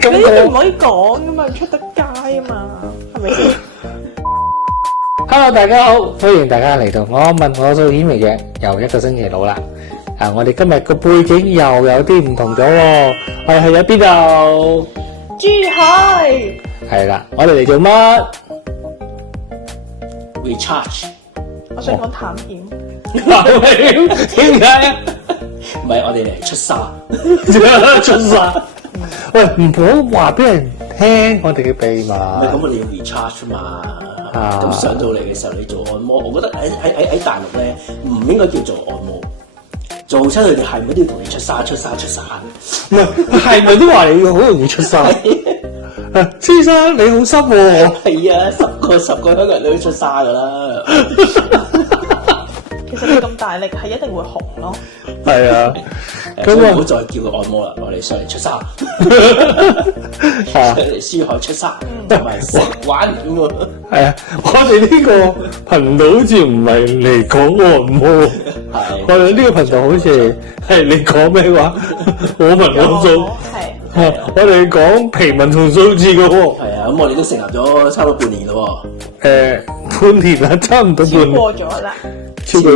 咁你呢啲唔講。可以講噶嘛，出得街啊嘛，係咪先？ Hello， 大家好，歡迎大家嚟到我問我數顯微鏡，又一個星期佬啦。我哋今日個背景又有啲唔同咗喎，我哋去咗邊度？珠海係啦，我哋嚟做乜？ recharge 我想講探險，點解啊？唔係我哋嚟出沙，出晒。喂，唔好話俾人聽我哋嘅秘密。唔係咁我哋要 recharge 嘛。咁上到嚟嘅時候，你做按摩，我覺得喺大陸咧唔應該叫做按摩，做親佢哋係咪都要同你出沙？唔係，係咪都話你好容易出晒？先生你好濕喎。係啊，十個香港人都要出沙噶啦。其實你咁大力係一定會紅咯。係啊，咁唔好再叫佢按摩啦，我哋上嚟出沙，上嚟珠海出沙，同埋食玩咁喎。係啊，我哋呢個頻道好似唔係嚟講按摩，我哋呢個頻道好似係你講咩話？我問我數，係我哋講皮紋同數字嘅喎。係啊，咁我哋都成立咗差唔多半年咯半年啦，差唔多半超年，過咗啦。超過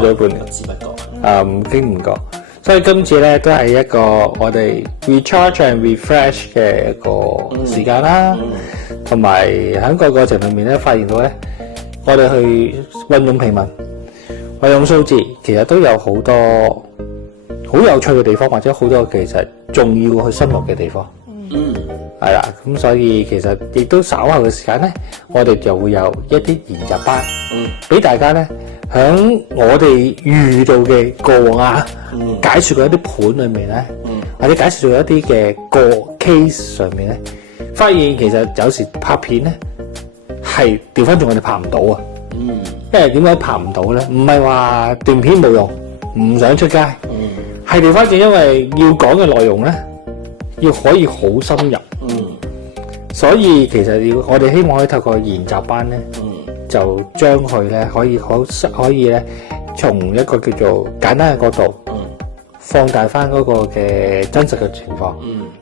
咗半年不。知不覺。唔經唔覺，所以今次咧都係一個我哋 recharge and refresh 嘅一個時間啦，同埋喺個過程裏面咧，發現到咧，我哋去運用皮紋、運用數字，其實都有好多好有趣嘅地方，或者好多其實重要去深入嘅地方。係啦，咁所以其實亦都稍後嘅時間咧，我哋就會有一啲研習班，俾大家咧響我哋遇到嘅個案解説過一啲盤裏面咧，或者解説咗一啲嘅個 case 上面咧，發現其實有時拍片咧係調翻轉我哋拍唔到啊。因為點解拍唔到咧？唔係話段片冇用，唔想出街，係調翻轉，因為要講嘅內容咧，要可以好深入。所以其實我哋希望可以透過研習班咧，就將佢咧可以咧從一個叫做簡單嘅角度，放大翻嗰個嘅真實嘅情況，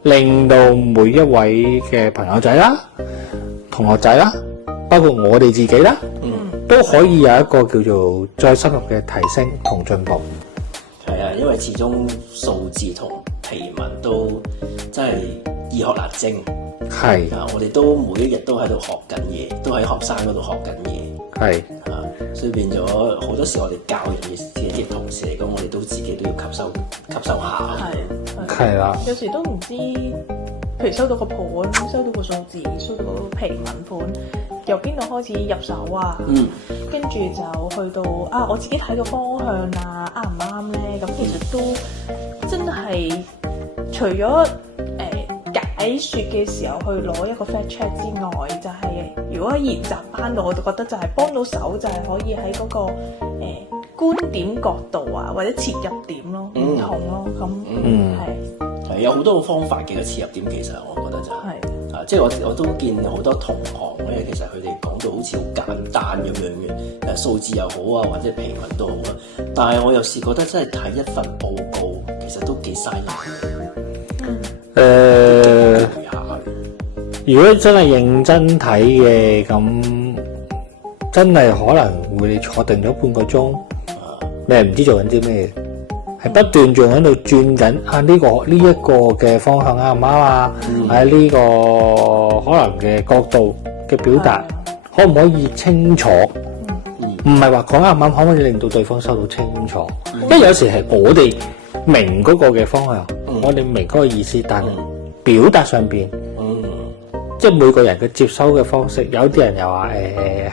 令到每一位嘅朋友仔啦、同學仔啦，包括我哋自己啦，都可以有一個叫做再深入嘅提升同進步。係啊，因為始終數字同皮紋都真係易學難精。係我哋都每一日都喺度學緊嘢，都喺學生嗰度學緊嘢。係所以變咗好多時我哋教人嘅同事嚟講，我哋都自己都要吸收下。係啦，有時都唔知，譬如收到個盤，收到個數字，收到個皮紋盤，由邊度開始入手啊？跟住就去到我自己睇個方向啊，啱唔啱咧？咁其實都真係除咗解説嘅時候去攞一個 fact check 之外，就係如果喺研習班度，我就覺得就係幫到手，就係可以喺嗰個觀點角度啊，或者切入點咯，唔同咯，咁係有好多個方法嘅個切入點，其實我覺得就係即係我都見好多同行咧，其實佢哋講到好似好簡單咁樣嘅，數字又好啊，或者皮紋都好啊，但係我有時覺得真係睇一份報告，其實都幾嘥如果真係認真睇嘅，咁真係可能會坐定咗半個鐘，你係唔知做緊啲咩，係不斷仲喺度轉緊呢一個嘅方向啱唔啱啊？喺呢個可能嘅角度嘅表達，可唔可以清楚？唔係話講啱唔啱，可唔可以令到對方收到清楚？因為有時係我哋明嗰個嘅方向，我哋明嗰個意思，但係表達上邊。即係每個人嘅接收嘅方式，有啲人又話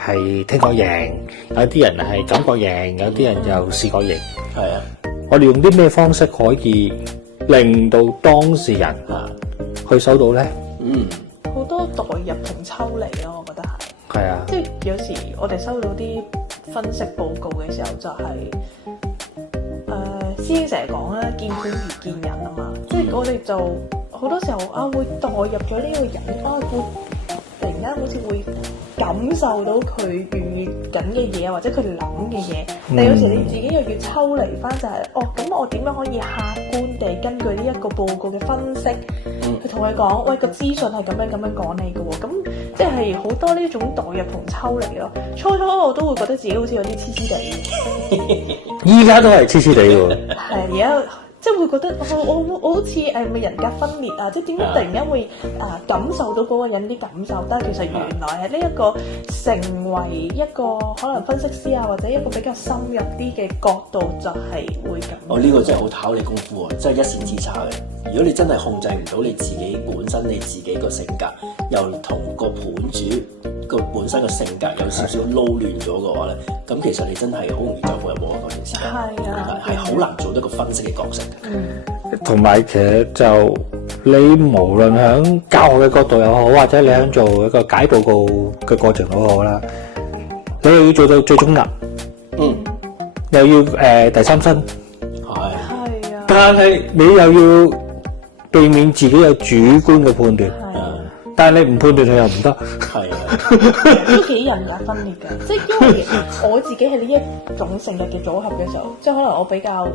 係聽覺型，有啲人係感覺型，有啲人又視覺型。係啊，我哋用啲咩方式可以令到當事人去收到咧？好多代入同抽離咯，我覺得係。係啊，即係有時我哋收到啲分析報告嘅時候，就係師兄成日講啦，見盤如見人啊嘛，即係我哋就。好多時候會代入咗呢個人，會突然間好似會解感受到佢遇緊嘅嘢或者佢諗嘅嘢，但有時你自己又要抽離翻就係、咁我點樣可以客觀地根據呢一個報告嘅分析，去同佢講，喂，個資訊係咁樣講你嘅喎，咁即係好多呢種代入同抽離咯。初我都會覺得自己好似有啲黐黐地，依家都係黐黐地喎。係而家。即係會覺得我好似咪人格分裂啊！即係點解突然間會感受到嗰個人啲感受？但係其實原來係呢一個成為一個可能分析師啊，或者一個比較深入啲嘅角度，就係會咁。呢個真係好考你功夫喎，真係一線之差嘅。如果你真係控制唔到你自己本身你自己個性格，又同個盤主個本身個性格有少少撈亂咗嘅話咧，咁其實你真係好容易走火入魔嗰件事。係啊，係好難做得個分析嘅角色。同埋其實就你無論喺教學嘅角度又好，或者你喺做一個解報告嘅過程都好啦，你又要做到最中立，又要第三身，係啊，但係你又要避免自己有主觀嘅判斷，但係你唔判斷佢又唔得，係啊，都幾人格分裂嘅，即係因為我自己係呢一種性格嘅組合嘅時候，即係可能我比較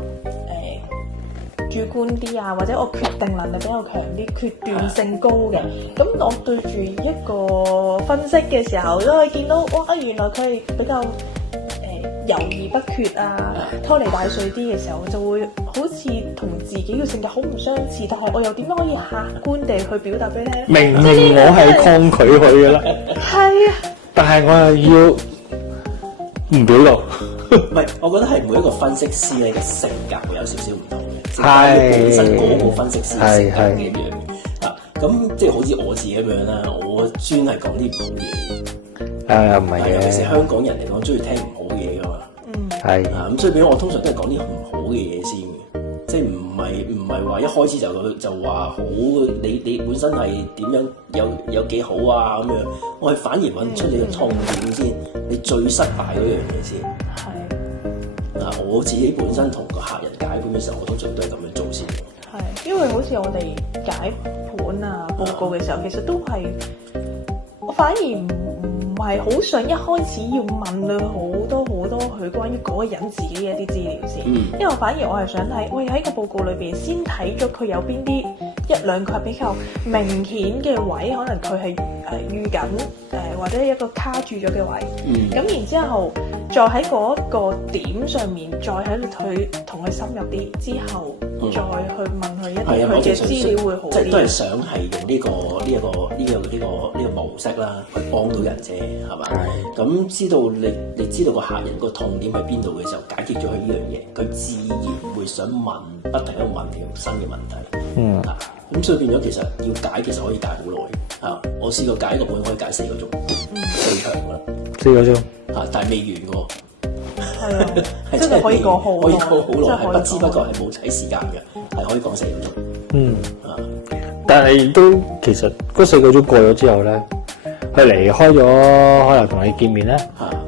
主觀啲啊，或者我決定能力比較強啲，決斷性高嘅。咁我對住一個分析嘅時候，都可以見到，哇！原來佢係比較猶豫不決啊，拖泥帶水啲嘅時候，就會好似同自己嘅性格好唔相似。但係我又點樣可以客觀地去表達俾你聽？明明我係抗拒佢嘅啦，係啊，但係我又要唔表露。唔係，我覺得係每一個分析師咧嘅性格會有少少唔同嘅，即係本身嗰個分析師嘅性格唔一樣啊。咁即係好似我自己咁樣啦，我專係講啲唔好嘢。唔係嘅，尤其是香港人嚟講，中意聽唔好嘅嘢噶嘛。係啊，咁所以變咗我通常都係講啲唔好嘅嘢先嘅，即係唔係話一開始就話好，你本身係點樣有幾好啊咁樣，我係反而揾出你嘅痛點先，你最失敗嗰樣嘢先。我自己本身同個客人解盤嘅時候，我通常都係咁樣做先。係，因為好似我哋解盤啊報告嘅時候，其實都係我反而唔係好想一開始要問佢好多佢關於嗰個人自己嘅一啲資料先，因為反而我係想睇，喂，喺個報告裏邊先睇咗佢有邊啲一兩個係比較明顯嘅位，可能佢係預緊或者一個卡住咗嘅位，咁然之後再喺嗰一個點上面，再喺度同佢深入啲，之後再去問佢一啲佢嘅資料會好啲。即係都係想係用呢個模式啦，去幫到人啫，係嘛？咁知道你知道個客人個痛點喺邊度嘅時候，解決咗佢呢樣嘢，佢自然會想問，不停咁問條新嘅問題。咁所以變咗其實要解，其實可以解好耐。我試過解個本可以解4個鐘，最長㗎啦。4個鐘但係未完㗎喎。係啊，真係可以講好耐，可以講好耐，係不知不覺係冇睇時間嘅，係可以講4個鐘。但係都其實嗰4個鐘過咗之後咧，佢離開咗，可能同你見面咧，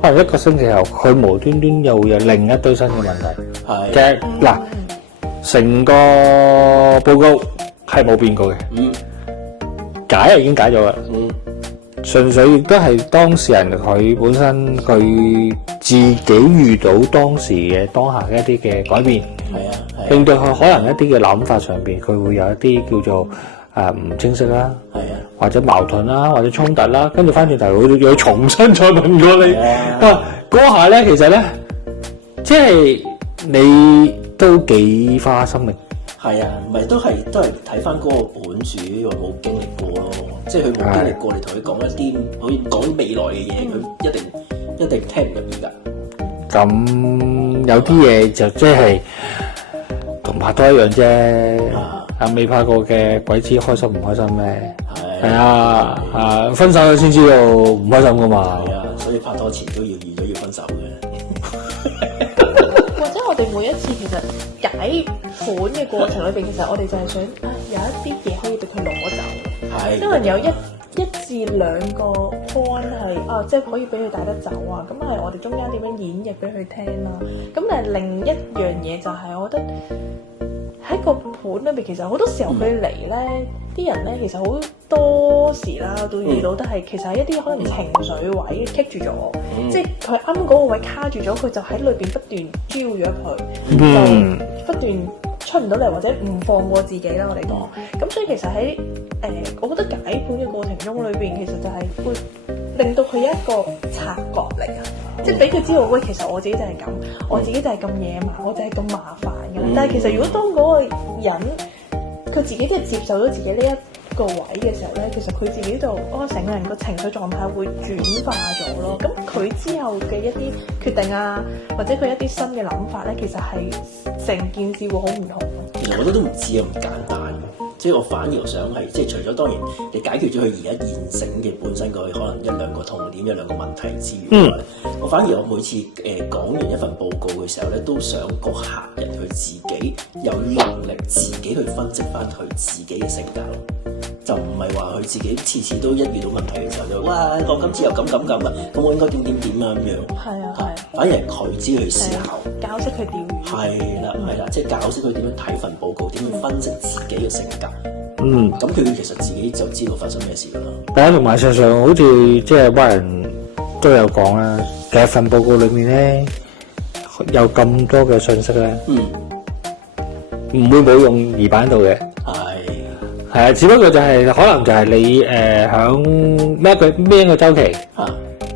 可能1個星期後，佢無端端又會有另一堆新嘅問題。其實嗱，成個報告係冇變過嘅，解已經解咗啦。純粹亦都係當事人佢本身佢自己遇到當時嘅當下嘅一啲嘅改變，令到佢可能一啲嘅諗法上邊佢會有一啲叫做唔清晰啦，或者矛盾啦，或者衝突啦，跟住翻轉頭會要重新再問過你。嗰下咧其實咧，即係你都幾花心力。係啊，唔係都係睇翻嗰個本主有冇經歷過咯，即係佢冇經歷過，你同佢講一啲可以講未來嘅嘢，佢一定聽唔入耳㗎。咁有啲嘢就即係同拍拖一樣啫，未拍過嘅鬼知開心唔開心咩？係分手咗先知道唔開心㗎嘛。係啊，所以拍拖前都要預咗要分手嘅。或者我哋每一次其實解盤嘅過程裏邊，其實我哋就係想有一啲嘢可以俾佢攞走，因為有一至兩個 point 係即係可以俾佢帶得走啊。咁係我哋中間點樣演繹俾佢聽啦。咁但係另一樣嘢就係我覺得喺個盤裏邊，其實好多時候佢嚟咧，啲人咧其實好多時啦，都遇到都係其實係一啲可能情緒位棘住咗，即係佢啱嗰個位卡住咗，佢就喺裏邊不斷焦咗佢，就不斷出唔到嚟，或者唔放過自己啦。我哋講，咁所以其實喺我覺得解盤嘅過程中裏邊，其實就係會令到佢有一個察覺力啊，即係俾佢知道，喂，其實我自己就係咁，我自己就係咁野蠻，我就係咁麻煩嘅。但係其實如果當嗰個人佢自己都係接受咗自己呢一個位嘅時候咧，其實佢自己就成個人個情緒狀態會轉化咗咯。咁佢之後嘅一啲決定啊，或者佢一啲新嘅諗法咧，其實係成件事會好唔同。其實我覺得都唔止咁簡單嘅，即係我反而想係即係除咗當然你解決咗佢而家現成嘅本身個可能一兩個痛點、一兩個問題之餘，我反而我每次講完一份報告嘅時候咧，都想個客人佢自己有能力自己去分析翻佢自己嘅性格咯，就唔係話佢自己次次都一遇到問題嘅時候就哇我今次又咁啊，咁我應該點啊咁樣。係啊係。反而係佢知去思考，教識佢釣魚。係啦，即係教識佢點樣睇份報告，點樣分析自己嘅性格。咁佢其實自己就知道發生咩事㗎啦。大家同埋事實上，好似即係班人都有講啦，其實份報告裏面咧有咁多嘅信息咧，唔會冇用而擺喺度嘅。係啊，只不過就係可能就係你響咩一個週期，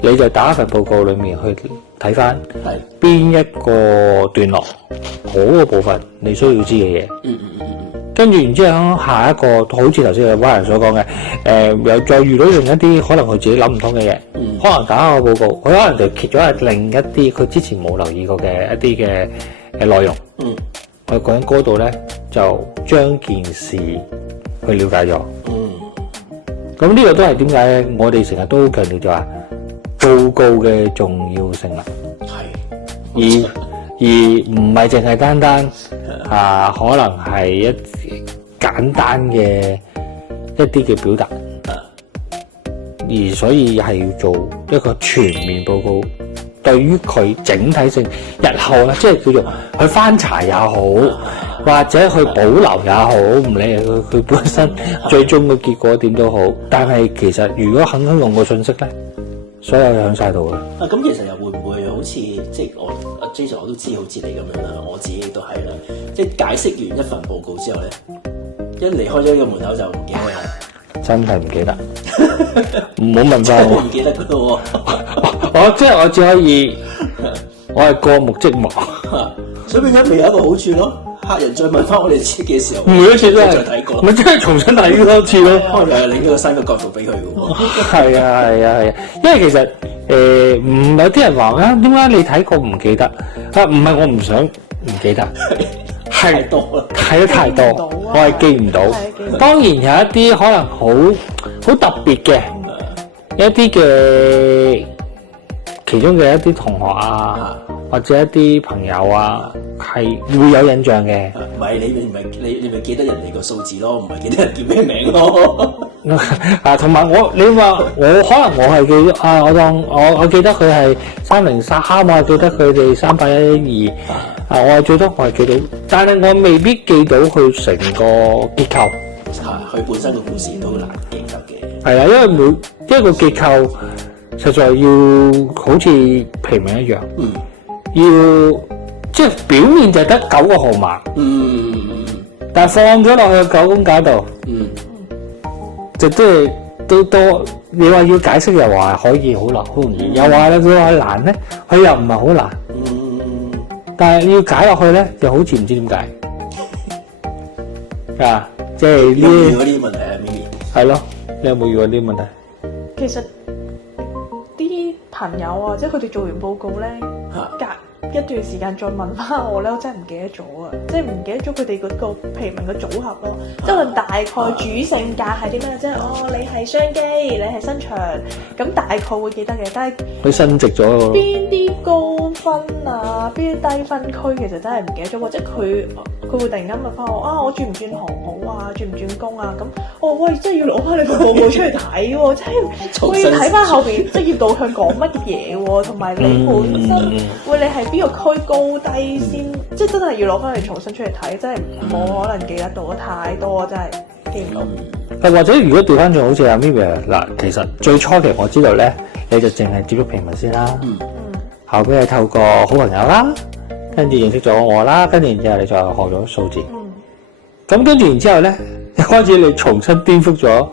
你就打一份報告裏面去睇翻邊一個段落嗰個部分你需要知嘅嘢。跟住然之後下一個好似頭先阿蛙人所講嘅，又再遇到另一啲可能佢自己諗唔通嘅嘢，可能打個報告，佢可能就揭咗係另一啲佢之前冇留意過嘅一啲嘅內容。佢講緊嗰度咧，就將件事去了解咗。咁呢個都係點解我哋成日都強調就話報告嘅重要性啦。而唔係淨係單單可能係一簡單嘅一啲嘅表達，而所以係要做一個全面報告，對於佢整體性日後咧，即係叫做去翻查也好，或者去保留也好，唔理佢本身最終嘅結果點都好，但係其實如果肯用個信息咧，所有嘢響晒度嘅。咁其實又會唔會好似即係阿 Jason 我都知好似你咁樣啦，我自己都係啦，即係解釋完一份報告之後咧，一離開咗呢個門口就唔記得啦。真係唔記得，唔好問翻我。唔記得噶咯喎，我只可以，我係過目即忘。所以變咗咪有一個好處咯，客人再問翻我哋知嘅時候，每一次都係再睇過，咪真係重新睇多次咯。可能又係另一個新嘅角度俾佢嘅喎。係啊，因為其實唔有啲人話啊，點解你睇過唔記得？唔係我唔想唔記得，係睇得太多，我係記唔到。當然有一啲可能好特別嘅一啲嘅其中嘅一啲同學啊，或者一啲朋友啊，係會有印象嘅。唔係你咪記得人哋個數字咯，唔係記得人叫咩名咯。同埋你話我可能我係記得我記得佢係303，我係記得佢哋3812，我係最多我係記到，但係我未必記到佢成個結構。佢本身個故事都難記得嘅。係啦，因為每一個結構實在要好似皮名一樣，要即係表面就得9個號碼，但係放咗落去9宮格度，就即係都多。你話要解釋又話可以好難，好容易；又話咧佢話難咧，佢又唔係好難。但係要解落去咧，又好似唔知點解。即係呢啲問題啊，Mimi。係咯，你有冇遇過呢啲問題？其實啲朋友啊，即係佢哋做完報告咧，隔一段時間再問翻我咧，我真係唔記得咗啊！即係唔記得咗佢哋嗰個皮紋嘅組合咯，即係大概主性格係啲咩？即係你係雙肌，你係身長，咁大概會記得嘅。但係佢升值咗咯。邊啲高分啊？邊啲低分區其實真係唔記得咗，或者佢會突然間問翻我我轉唔轉行好啊？轉唔轉工啊？咁喂，真係要攞翻你個報告出嚟睇喎！真係我要睇翻後邊職業導向講乜嘢喎，同埋你本身你係邊個區高低先，即係真係要攞翻嚟重新出嚟睇，真係冇可能記得到太多，真係。添。或者如果調翻轉，好似阿 Mimi 嗱，其實最初期我知道咧，你就淨係接觸平民先啦。後尾係透過好朋友啦，跟住認識咗我啦，跟住然之後你就學咗數字。咁跟住然之後咧，開始你重新顛覆咗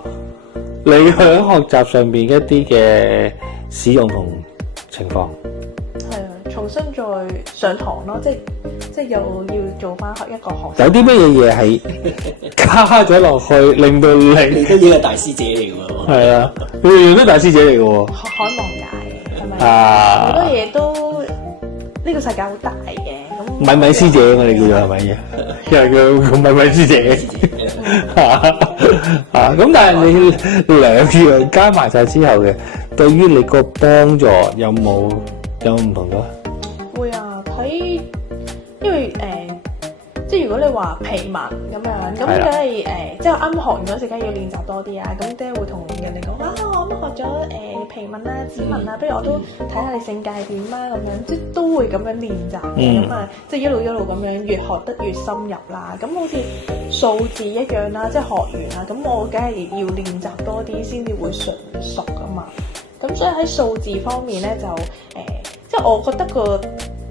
你喺學習上邊一啲嘅使用同情況。係啊，重新再上堂咯，即係又要做翻一個學習。有啲乜嘢嘢係加咗落去，令到你都呢個大師姐嚟㗎喎。係啊，你哋都大師姐嚟㗎喎。海望界係咪？啊，好多嘢都呢個世界好大嘅。米師姐我哋叫做係咪嘅？叫米師姐。咁但係你兩樣加埋晒之後嘅，對於你個幫助有冇唔同咗？會啊，睇，因為即係如果你話皮紋咁樣，咁梗係即係啱學完嗰時，梗係要練習多啲啊。咁爹會同人哋講我啱學咗皮紋啦、指紋啦，不如我都睇下你性格係點啊咁樣，即係都會咁樣練習嘅。咁即係一路咁樣越學得越深入啦。咁好似數字一樣啦，即係學完啦，咁我梗係要練習多啲先至會純熟噶嘛。咁所以喺數字方面咧，就即係我覺得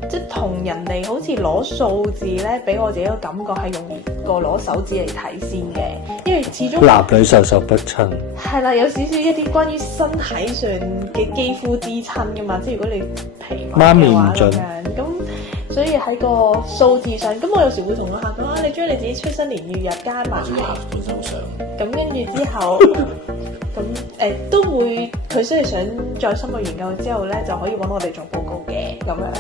即係同人哋好似攞數字咧，俾我自己個感覺係容易過攞手指嚟睇先嘅，因為始終男女授受不親。係啦，有少少一啲關於身體上嘅肌膚之親噶嘛，即係如果你皮紋嘅話咁樣，咁所以喺個數字上，咁我有時會同個客講你將你自己出生年月日加埋，本身上，咁跟住之後。咁都會，佢雖然想再深入研究之後咧，就可以揾我哋做報告嘅咁樣，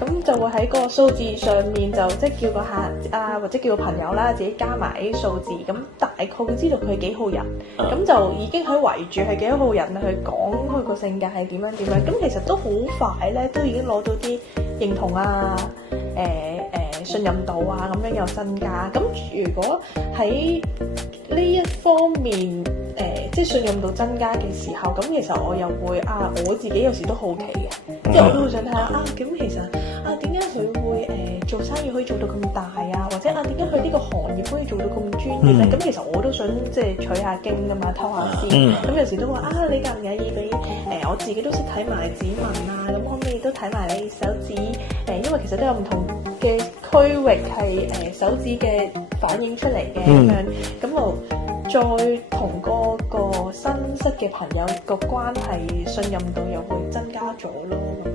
咁就會喺個數字上面就即係叫個客啊，或者叫個朋友啦，自己加埋啲數字，咁大概會知道佢係幾號人，咁就已經喺圍住係幾多號人去講佢個性格係點樣，咁其實都好快咧，都已經攞到啲認同啊，信任度啊，咁樣有增加。咁如果喺呢一方面，即係信任度增加嘅時候，咁其實我又會我自己有時都好奇嘅，即係我都會想睇下咁其實點解佢會做生意可以做到咁大啊？或者點解佢呢個行業可以做到咁專業咧？咁其實我都想即係取下經㗎嘛，偷下師。咁有時都話你介唔介意俾我自己都識睇埋指紋啊？咁可唔可以都睇埋你手指？因為其實都有唔同嘅區域係手指嘅反映出嚟嘅咁樣，咁我再同個新識嘅朋友個關係信任度又會增加咗咯，咁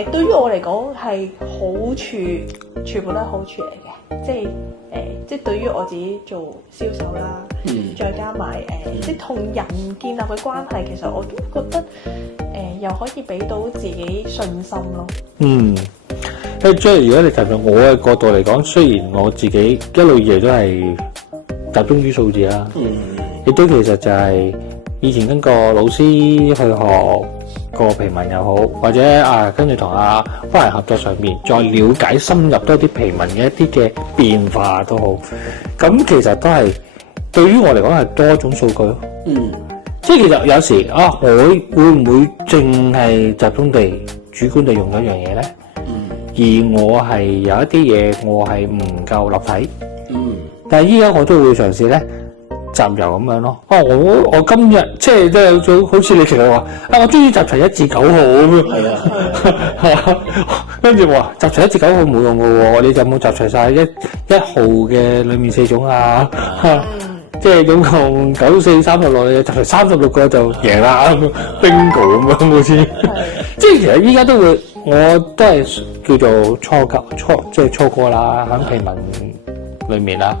樣咁對於我嚟講係好處，全部都係好處嚟嘅，即係對於我自己做銷售啦，再加埋即係同人建立嘅關係，其實我都覺得又可以俾到自己信心咯。即係如果你站在我嘅角度嚟講，雖然我自己一路以嚟都係集中於數字啦，亦都其實就係以前跟個老師去學個皮紋又好，或者跟住同科研合作上面再了解深入多啲皮紋嘅一啲嘅變化都好，咁其實都係對於我嚟講係多一種數據咯。即係其實有時我會唔會淨係集中地主觀地用咗一樣嘢咧？而我係有一啲嘢我係唔夠立體，但係依家我都會嘗試咧集郵咁樣咯。我今日即係都有種好似你成日話我終於集齊1至9號咁樣，跟住話集齊1至9號冇用嘅喎，你就冇集齊晒一號嘅裡面4種啊？即係總共9、4、36，你集齊36個就贏啦，bingo 咁樣好似。即係其實依家都會，我都係叫做即係初哥啦，喺皮紋裏面啦，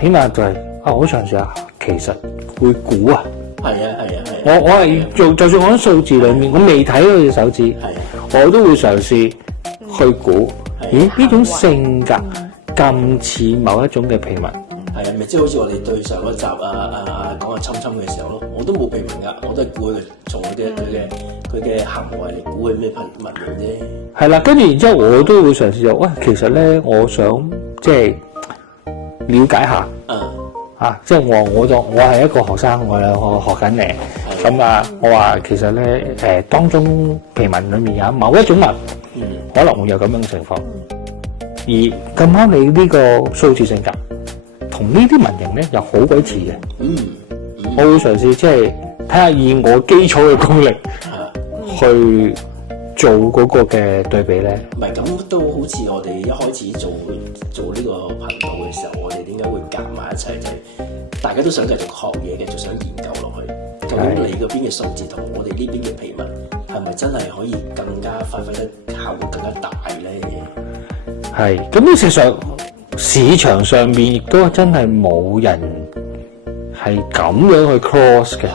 起碼就係好嘗試下，其實會估啊。係。我係做，就算我喺數字裏面，我未睇到隻手指，我都會嘗試去估。咦？呢種性格咁似某一種嘅皮紋。咪即係好似我哋對上一集講阿侵侵嘅時候咯，我都冇皮紋噶，我都係估佢從佢嘅行為嚟估佢咩紋型啫。係啦，跟住然之後我都會嘗試話，其實咧，我想即係了解下，即係我係一個學生，我學緊嚟，咁我話其實咧當中皮紋裏面有某一種紋，可能會有咁樣嘅情況，而咁啱你呢個數字性格。同呢啲文型咧又好鬼似嘅。我會嘗試即係睇下以我基礎嘅功力去做嗰個嘅對比咧。唔係咁都好似我哋一開始做呢個頻道嘅時候，我哋點解會夾埋一齊？就係大家都想繼續學嘢，繼續想研究落去。究竟你嗰邊嘅數字同我哋呢邊嘅皮紋係咪真係可以更加發揮得效果更加大咧？係咁，事實上市場上邊亦都真係冇人係咁樣去 cross 嘅。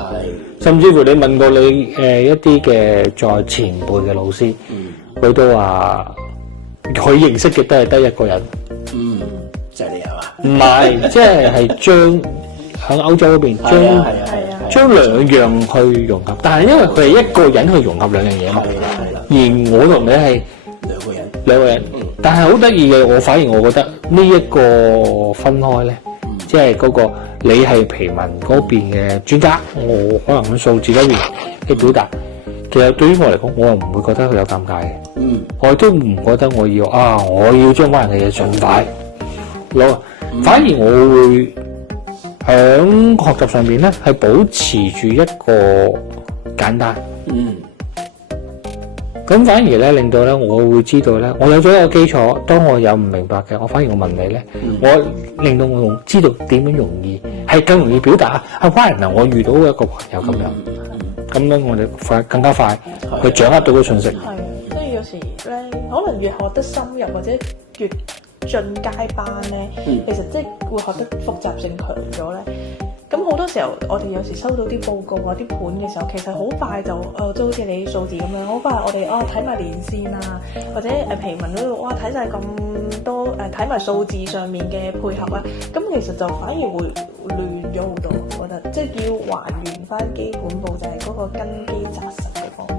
甚至乎你問過你一啲嘅再前輩嘅老師，佢都話佢認識嘅都係得一個人。就係你係嘛？唔係，即係將喺歐洲嗰邊將兩樣去融合，但係因為佢係一個人去融合兩樣嘢嘛。而我同你係兩個人，但係好得意嘅，我反而我覺得呢一個分開咧，即係嗰個你係皮紋嗰邊嘅專家，我可能喺數字嗰邊嘅表達，其實對於我嚟講，我又唔會覺得佢有尷尬嘅。我都唔覺得我要將嗰人嘅嘢盡快攞，反而我會喺學習上面咧係保持住一個簡單。咁反而咧令到咧我會知道咧，我有咗一個基礎，當我有唔明白嘅，我反而我問你咧，我令到我知道點樣容易係更容易表達啊！可能我遇到一個朋友咁樣，咁樣我哋更加快去掌握到個信息。係，即係有時咧，可能越學得深入或者越進階班咧，其實即係會學得複雜性強咗咧。咁好多時候，我哋有時收到啲報告啊、啲盤嘅時候，其實好快就都好似你數字咁樣，好快我哋睇埋連線啊，或者皮紋嗰度睇晒咁多睇埋數字上面嘅配合啊，咁其實就反而會亂咗好多。我覺得即係要還原翻基本步，就係嗰個根基紮實嘅方面。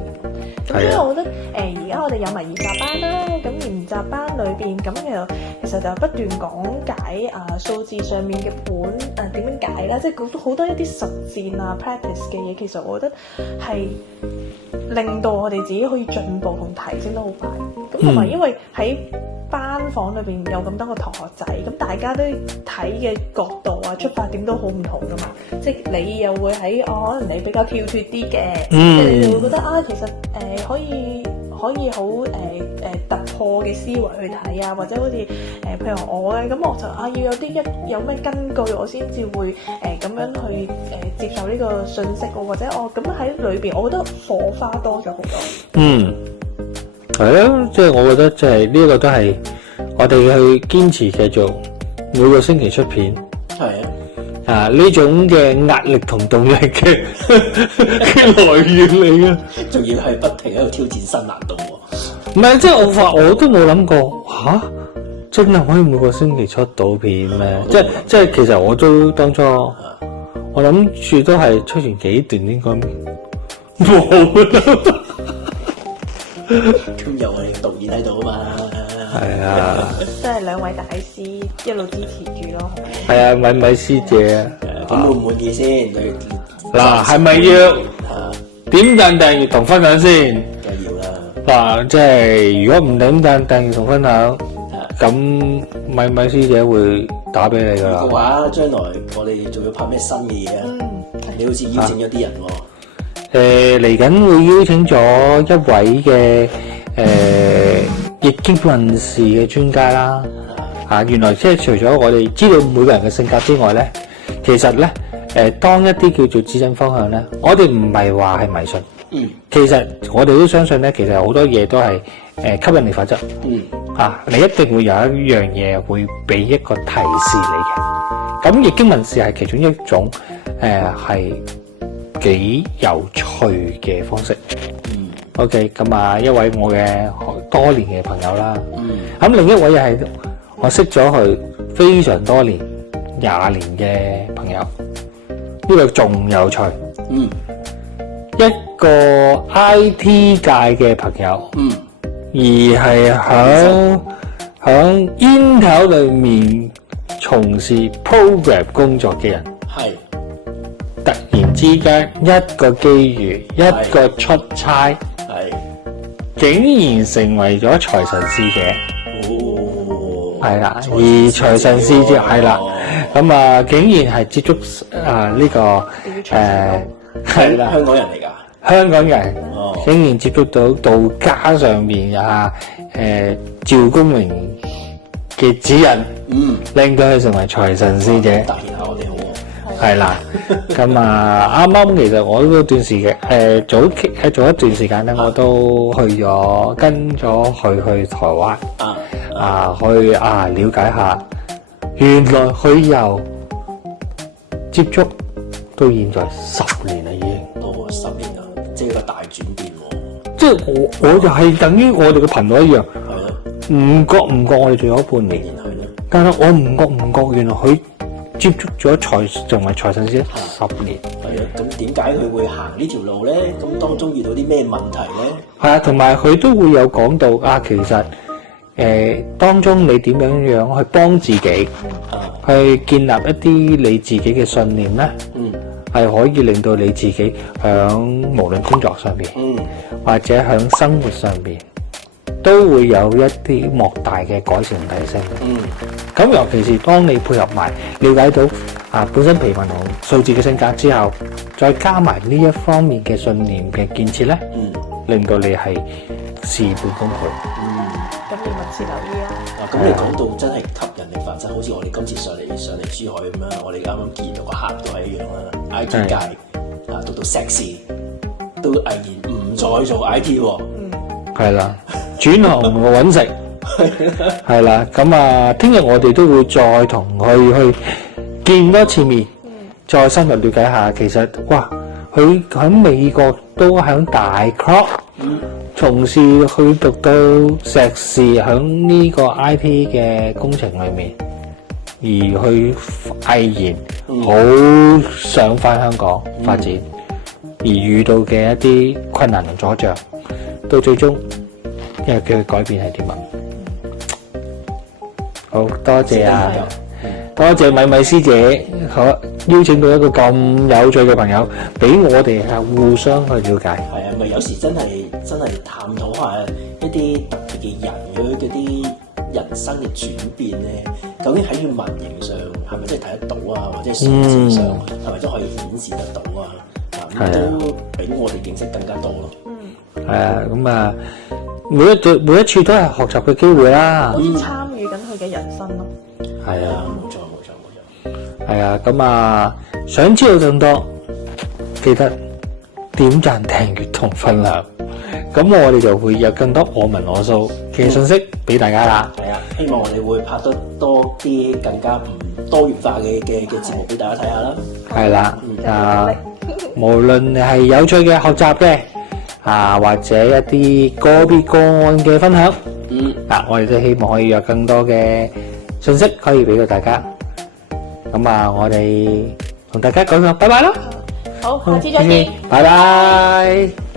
咁所以我覺得而家我哋有埋研習班啦，咁研習班裏邊咁其實就不斷講解數字上面嘅盤點樣解啦，即係好多一啲實戰啊 practice 嘅嘢，其實我覺得係令到我哋自己可以進步同提升得好快。咁同埋因為喺班房裏邊有咁多個同學仔，咁大家都睇嘅角度啊、出發點都好唔同噶嘛。即係你又會喺可能你比較跳脫啲嘅，你就會覺得其實可以好突破嘅思維去睇啊，或者好似譬如我咧，咁我就要有咩根據，我先至會咁樣去接受呢個信息喎，或者咁喺裏邊，我覺得火花多咗好多。係啊，即係我覺得即係呢個都係我哋去堅持繼續每個星期出片。係啊，呢種嘅壓力同動力嘅來源嚟嘅，仲要係不停喺度挑戰新難度喎。唔係，即係我都冇諗過真係可以每個星期出到片咩？即係其實我都當初我諗住都係出完幾段應該冇。咁有我哋導演喺度啊嘛，係啊，即係兩位大師一路支持住咯。係啊，米師姐啊，咁滿唔滿意先？嗱，係咪要點讚、訂閱同分享先？梗係要啦。嗱，即係如果唔點讚、訂閱同分享，咁米師姐會打俾你噶啦。嘅話，將來我哋仲要拍咩新嘅嘢啊？你好似邀請咗啲人喎。嚟緊會邀請咗一位嘅易經運勢嘅專家啦。原來即係除咗我哋知道每個人嘅性格之外咧，其實咧當一啲叫做指引方向咧，我哋唔係話係迷信。其實我哋都相信咧，其實好多嘢都係吸引力法則。你一定會有一樣嘢會俾一個提示你嘅。咁易經運勢係其中一種係幾有趣嘅方式。OK， 咁一位我嘅多年嘅朋友啦。咁另一位又係我識咗佢非常多年20年嘅朋友。呢個仲有趣。一個 IT 界嘅朋友。而係響 Intel 裏面從事 program 工作嘅人。係。突然之間一個機遇，一個出差，竟然成為咗財神使者。係啦，而財神司節係啦，咁啊竟然係接觸呢個係啦香港人嚟㗎。香港人竟然接觸到道家上面趙公明嘅指引，令到佢成為財神司者。突顯下我哋好。係啦，咁啊啱啱其實我都段時間早一段時間咧，我都跟咗去台灣去了解下，原來佢由接觸到現在10年啦已經。到10年啦，即係一個大轉變喎。即係我就係等於我哋嘅頻道一樣，唔覺我哋做咗半年，但係我唔覺原來佢接觸咗成為財神司10年。係啊，咁點解佢會行呢條路咧？咁當中遇到啲咩問題咧？係啊，同埋佢都會有講到其實當中你點樣去幫自己，去建立一啲你自己嘅信念咧，係可以令到你自己響無論工作上邊，或者響生活上邊，都會有一啲莫大嘅改善提升。咁尤其是當你配合埋了解到本身皮紋同數字嘅性格之後，再加埋呢一方面嘅信念嘅建設咧，令到你係事半功倍。咁要密切留意啊！咁你講到真係吸引力法則，好似我哋今次上嚟珠海咁樣，我哋啱啱見到個客都係一樣啦。IT 界讀到碩士，都毅然唔再做 IT 喎。係啦，轉行揾食。係啦，咁聽日我哋都會再同佢去見多次面，再深入了解下。其實佢喺美國都喺大 club 從事去讀到碩士，喺呢個 IT 嘅工程裏面，而去毅然好想返香港發展，而遇到嘅一啲困難同阻障，到最終因為佢嘅改變係點啊？好多謝多謝米米師姐，邀請到一個咁有趣嘅朋友，俾我哋互相去了解。係啊，咪有時真係探討下一啲特別嘅人嗰啲人生嘅轉變咧，究竟喺佢文型上係咪真係睇得到啊？或者數字上係咪真係可以顯示得到啊？咁都俾我哋認識更加多咯。係啊，咁每一次都係學習嘅機會啦。好似參與緊佢嘅人生咯。係啊，冇錯。係啊，咁想知道更多，記得點讚、訂閱同分享。咁我哋就會有更多我聞我素嘅信息俾大家啦。係啊，希望我哋會拍得多啲更加唔多元化嘅節目俾大家睇下啦。係啦，無論你係有趣嘅學習嘅，或者一啲個別個案嘅分享，我哋都希望可以有更多嘅信息可以俾到大家。咁我哋同大家講聲拜拜啦。好，下次再見。拜拜。